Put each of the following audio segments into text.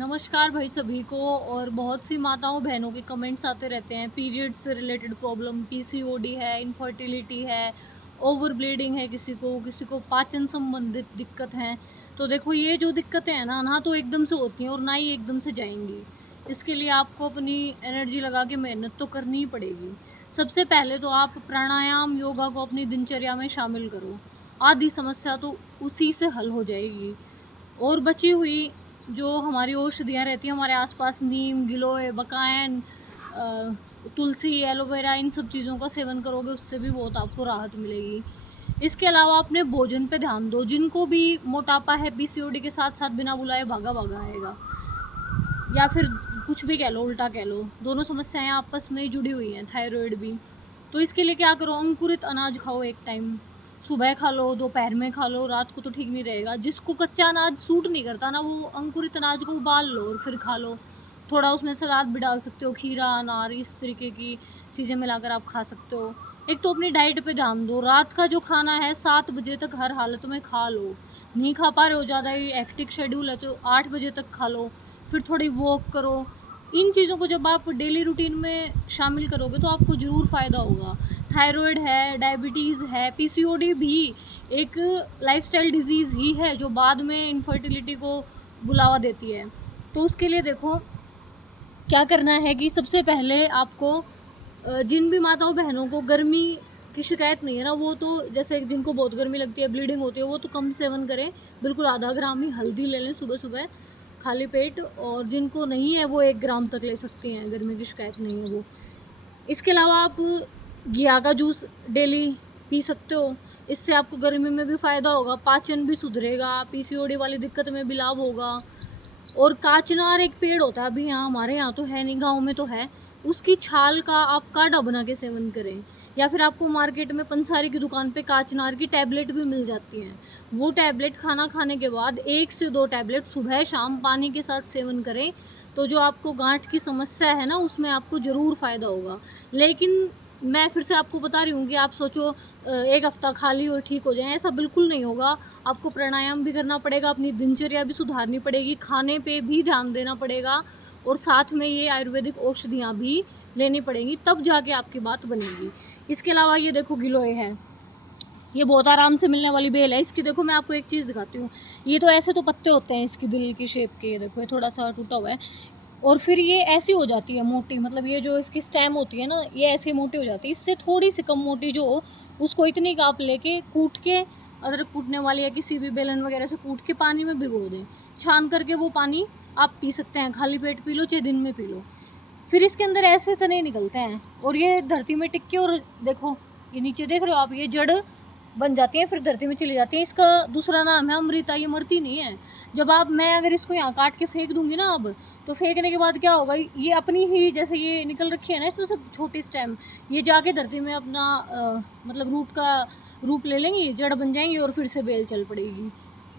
नमस्कार भाई सभी को। और बहुत सी माताओं बहनों के कमेंट्स आते रहते हैं, पीरियड से रिलेटेड प्रॉब्लम, पीसीओडी है, इनफर्टिलिटी है, ओवर ब्लीडिंग है, किसी को पाचन संबंधित दिक्कत है। तो देखो, ये जो दिक्कतें हैं ना तो एकदम से होती हैं और ना ही एकदम से जाएंगी। इसके लिए आपको अपनी एनर्जी लगा के मेहनत तो करनी ही पड़ेगी। सबसे पहले तो आप प्राणायाम योगा को अपनी दिनचर्या में शामिल करो। आधी समस्या तो उसी से हल हो जाएगी। और बची हुई जो हमारी औषधियाँ रहती हैं हमारे आसपास, नीम, गिलोय, बकायन, तुलसी, एलोवेरा, इन सब चीज़ों का सेवन करोगे, उससे भी बहुत आपको राहत मिलेगी। इसके अलावा अपने भोजन पे ध्यान दो। जिनको भी मोटापा है, पीसीओडी के साथ साथ बिना बुलाए भागा भागा आएगा, या फिर कुछ भी कह लो, उल्टा कह लो, दोनों समस्याएं आपस में जुड़ी हुई हैं, थायराइड भी। तो इसके लिए क्या करो, अंकुरित अनाज खाओ एक टाइम। सुबह खा लो, दोपहर में खा लो, रात को तो ठीक नहीं रहेगा। जिसको कच्चा अनाज सूट नहीं करता ना, वो अंकुरित अनाज को उबाल लो और फिर खा लो। थोड़ा उसमें सलाद भी डाल सकते हो, खीरा, अनार, इस तरीके की चीज़ें मिलाकर आप खा सकते हो। एक तो अपनी डाइट पे ध्यान दो। रात का जो खाना है 7 बजे तक हर हालत में खा लो। नहीं खा पा रहे हो, ज़्यादा ही एक्टिक शेड्यूल है, तो 8 बजे तक खा लो। फिर थोड़ी वॉक करो। इन चीज़ों को जब आप डेली रूटीन में शामिल करोगे तो आपको ज़रूर फ़ायदा होगा। थायराइड है, डायबिटीज़ है, पीसीओडी भी एक लाइफस्टाइल डिजीज़ ही है जो बाद में इनफर्टिलिटी को बुलावा देती है। तो उसके लिए देखो, क्या करना है कि सबसे पहले आपको जिन भी माताओं बहनों को गर्मी की शिकायत नहीं है ना, वो तो जैसे जिनको बहुत गर्मी लगती है, ब्लीडिंग होती है, वो तो कम सेवन करें। बिल्कुल आधा ग्राम ही हल्दी ले लें सुबह सुबह खाली पेट। और जिनको नहीं है वो 1 ग्राम तक ले सकती हैं, गर्मी की शिकायत नहीं है वो। इसके अलावा आप घिया का जूस डेली पी सकते हो। इससे आपको गर्मी में भी फ़ायदा होगा, पाचन भी सुधरेगा, पीसीओडी वाली दिक्कत में भी लाभ होगा। और काचनार एक पेड़ होता है, अभी यहाँ हमारे यहाँ तो है नहीं, गाँव में तो है। उसकी छाल का आप काढ़ा बना के सेवन करें। या फिर आपको मार्केट में पंसारी की दुकान पे काचनार की टैबलेट भी मिल जाती हैं। वो टैबलेट खाना खाने के बाद 1 से 2 टैबलेट सुबह शाम पानी के साथ सेवन करें। तो जो आपको गांठ की समस्या है ना, उसमें आपको ज़रूर फ़ायदा होगा। लेकिन मैं फिर से आपको बता रही हूँ कि आप सोचो 1 हफ्ता खा ली और ठीक हो जाए, ऐसा बिल्कुल नहीं होगा। आपको प्राणायाम भी करना पड़ेगा, अपनी दिनचर्या भी सुधारनी पड़ेगी, खाने पे भी ध्यान देना पड़ेगा, और साथ में ये आयुर्वेदिक औषधियाँ भी लेनी पड़ेंगी, तब जाके आपकी बात बनेगी। इसके अलावा ये देखो, गिलोय है, ये बहुत आराम से मिलने वाली बेल है। इसकी देखो, मैं आपको एक चीज़ दिखाती हूँ। ये तो ऐसे तो पत्ते होते हैं इसकी दिल की शेप के, ये देखो, ये थोड़ा सा टूटा हुआ है। और फिर ये ऐसी हो जाती है मोटी, मतलब ये जो इसकी स्टेम होती है ना, ये ऐसी मोटी हो जाती है। इससे थोड़ी सी कम मोटी जो हो, उसको इतनी का आप लेके कूट के, अदरक कूटने वाली या किसी भी बेलन वगैरह से कूट के पानी में भिगो दें। छान करके वो पानी आप पी सकते हैं, खाली पेट पी लो चाहे दिन में पी लो। फिर इसके अंदर ऐसे तने निकलते हैं और ये धरती में टिक के, और देखो ये नीचे देख रहे हो आप, ये जड़ बन जाती है, फिर धरती में चली जाती है। इसका दूसरा नाम है अमृता। ये मरती नहीं है। जब आप, मैं अगर इसको यहाँ काट के फेंक दूंगी ना अब, तो फेंकने के बाद क्या होगा, ये अपनी ही, जैसे ये निकल रखी है ना इसमें से छोटी स्टेम, ये जाके धरती में अपना मतलब रूट का रूप ले लेंगी, जड़ बन जाएंगी और फिर से बेल चल पड़ेगी।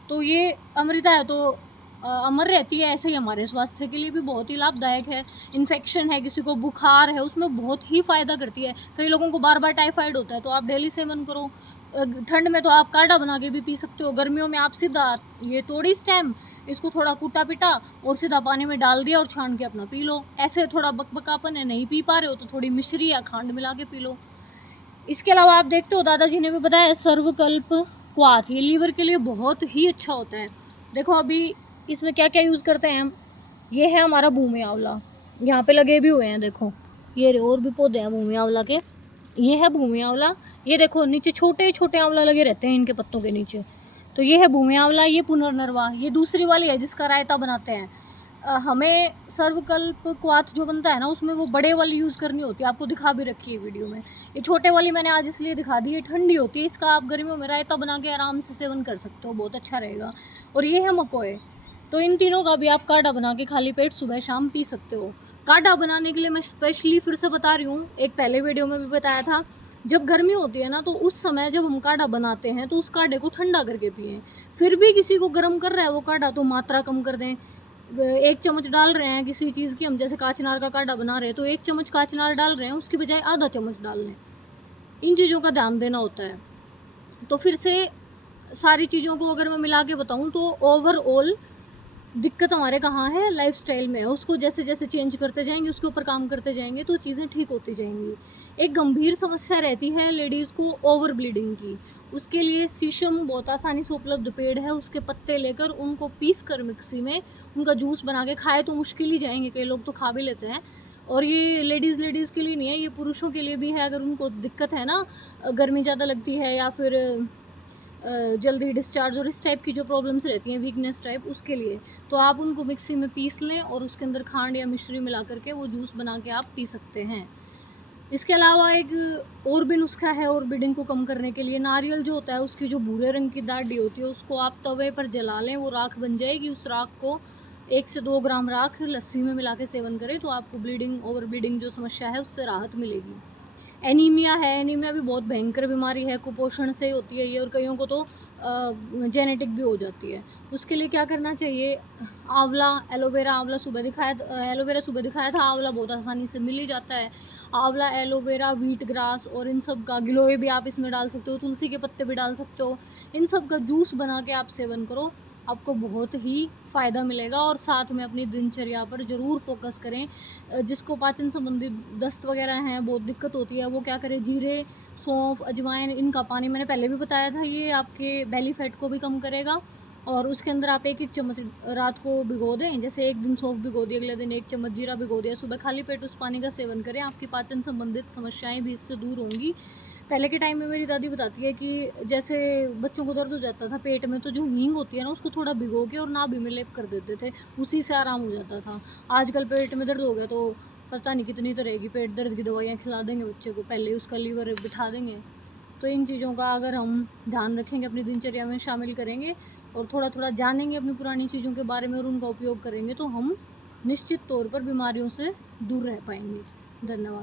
तो ये अमृता है, तो अमर रहती है। ऐसे ही हमारे स्वास्थ्य के लिए भी बहुत ही लाभदायक है। इन्फेक्शन है, किसी को बुखार है, उसमें बहुत ही फ़ायदा करती है। कई लोगों को बार बार टाइफाइड होता है, तो आप डेली सेवन करो। ठंड में तो आप काढ़ा बना के भी पी सकते हो। गर्मियों में आप सीधा ये तोड़ी स्टेम, इसको थोड़ा कूटा पिटा और सीधा पानी में डाल दिया और छान के अपना पी लो। ऐसे थोड़ा बकबकापन है, नहीं पी पा रहे हो तो थोड़ी मिश्री या खांड मिला के पी लो। इसके अलावा आप देखते हो, दादाजी ने भी बताया, सर्वकल्प क्वाथ, ये लीवर के लिए बहुत ही अच्छा होता है। देखो अभी इसमें क्या क्या यूज़ करते हैं हम। ये है हमारा भूमि आंवला, यहाँ पे लगे भी हुए हैं, देखो ये और भी पौधे हैं भूमि आंवला के। ये है भूमि आंवला। ये देखो नीचे छोटे छोटे आंवला लगे रहते हैं इनके पत्तों के नीचे। तो ये है भूमि आंवला। ये पुनर्नरवा, ये दूसरी वाली है जिसका रायता बनाते हैं। हमें सर्वकल्प क्वाथ जो बनता है ना, उसमें वो बड़े वाली यूज़ करनी होती है। आपको दिखा भी रखी है वीडियो में। ये छोटे वाली मैंने आज इसलिए दिखा दी, ये ठंडी होती है। इसका आप गर्मियों में रायता बना के आराम से सेवन कर सकते हो, बहुत अच्छा रहेगा। और ये है मकोए। तो इन तीनों का भी आप काढ़ा बना के खाली पेट सुबह शाम पी सकते हो। काढ़ा बनाने के लिए मैं स्पेशली फिर से बता रही हूँ, एक पहले वीडियो में भी बताया था, जब गर्मी होती है ना, तो उस समय जब हम काढ़ा बनाते हैं तो उस काढ़े को ठंडा करके पिएं। फिर भी किसी को गर्म कर रहा है वो काढ़ा, तो मात्रा कम कर दें। 1 चम्मच डाल रहे हैं किसी चीज़ की, हम जैसे काचनार का काढ़ा बना रहे हैं, तो 1 चम्मच काचनार डाल रहे हैं, उसकी बजाय आधा चम्मच डाल लें। इन चीज़ों का ध्यान देना होता है। तो फिर से सारी चीज़ों को अगर मैं मिला के बताऊँ, तो ओवरऑल दिक्कत हमारे कहाँ है, लाइफ़स्टाइल में है। उसको जैसे-जैसे चेंज करते जाएँगे, उसके ऊपर काम करते जाएँगे, तो चीज़ें ठीक होती जाएँगी। एक गंभीर समस्या रहती है लेडीज़ को ओवर ब्लीडिंग की। उसके लिए शीशम बहुत आसानी से उपलब्ध पेड़ है, उसके पत्ते लेकर उनको पीस कर मिक्सी में उनका जूस बना के खाए तो मुश्किल ही जाएँगे, कई लोग तो खा भी लेते हैं। और ये लेडीज़ लेडीज़ के लिए नहीं है, ये पुरुषों के लिए भी है। अगर उनको दिक्कत है ना, गर्मी ज़्यादा लगती है या फिर जल्दी डिस्चार्ज और इस टाइप की जो प्रॉब्लम्स रहती हैं, वीकनेस टाइप, उसके लिए तो आप उनको मिक्सी में पीस लें और उसके अंदर खांड या मिश्री मिला करके वो जूस बना के आप पी सकते हैं। इसके अलावा एक और भी नुस्खा है और ब्लीडिंग को कम करने के लिए। नारियल जो होता है उसकी जो भूरे रंग की डाँडी होती है उसको आप तवे पर जला लें, वो राख बन जाएगी। उस राख को 1 से 2 ग्राम राख लस्सी में मिला के सेवन करें तो आपको ब्लीडिंग, ओवर ब्लीडिंग जो समस्या है उससे राहत मिलेगी। एनीमिया है, एनीमिया भी बहुत भयंकर बीमारी है, कुपोषण से होती है ये, और कईयों को तो जेनेटिक भी हो जाती है। उसके लिए क्या करना चाहिए? आंवला, एलोवेरा, आंवला सुबह दिखाया एलोवेरा सुबह दिखाया था, आंवला बहुत आसानी से मिल ही जाता है। आंवला, एलोवेरा, व्हीट ग्रास और इन सब का गिलोय भी आप इसमें डाल सकते हो, तुलसी के पत्ते भी डाल सकते हो। इन सब का जूस बना के आप सेवन करो, आपको बहुत ही फ़ायदा मिलेगा। और साथ में अपनी दिनचर्या पर ज़रूर फ़ोकस करें। जिसको पाचन संबंधी दस्त वगैरह हैं, बहुत दिक्कत होती है, वो क्या करे, जीरे, सौंफ, अजवाइन, इनका पानी मैंने पहले भी बताया था, ये आपके बेली फैट को भी कम करेगा। और उसके अंदर आप 1-1 चम्मच रात को भिगो दें, जैसे एक दिन सौंफ भिगो दी, अगले दिन 1 चम्मच जीरा भिगो दिया, सुबह खाली पेट उस पानी का सेवन करें, आपकी पाचन संबंधित समस्याएँ भी इससे दूर होंगी। पहले के टाइम में मेरी दादी बताती है कि जैसे बच्चों को दर्द हो जाता था पेट में, तो जो हींग होती है ना, उसको थोड़ा भिगो के और नाभि में लेप कर देते थे, उसी से आराम हो जाता था। आजकल पेट में दर्द हो गया तो पता नहीं कितनी तरह की पेट दर्द की दवाइयाँ खिला देंगे बच्चे को, पहले ही उसका लीवर बिठा देंगे। तो इन चीज़ों का अगर हम ध्यान रखेंगे, अपनी दिनचर्या में शामिल करेंगे और थोड़ा-थोड़ा जानेंगे अपनी पुरानी चीज़ों के बारे में और उनका उपयोग करेंगे, तो हम निश्चित तौर पर बीमारियों से दूर रह पाएँगे। धन्यवाद।